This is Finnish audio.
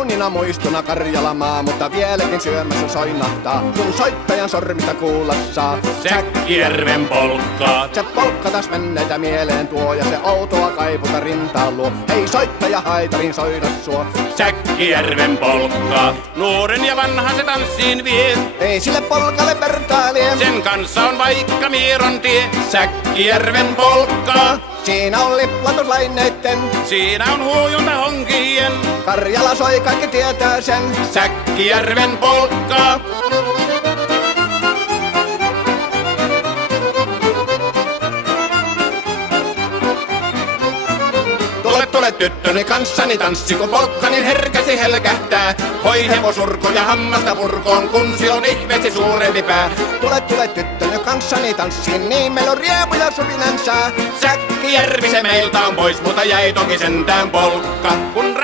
kauniina muistona Karjalamaa, mutta vieläkin syömässä soinahtaa, kun soittajan sormista kuulla saa. Säkkijärven polkkaa. Se polkka taas menneitä mieleen tuo, ja se outoa kaiputa rintaan luo. Ei soittaja haitarin soida suo. Säkkijärven polkkaa. Nuoren ja vanhan se tanssiin vie. Ei sille polkalle vertailie. Sen kanssa on vaikka Mieron tie. Säkkijärven polkkaa. Siinä on liplatuslaineitten. Siinä on huojunta honkien. Karjala soi, kaikki tietää sen. Säkkijärven polkkaa. Tule tyttöni kanssani tanssi, kun polkkani herkäsi helkähtää. Hoi hevosurko ja hammasta purkoon, kun se on ihmeesi suurempi pää. Tule tyttöni kanssani tanssiin, niin meillä on riepu ja suvinansa. Säkkijärvi se meiltä on pois, mutta jäi toki sentään polkka. Kun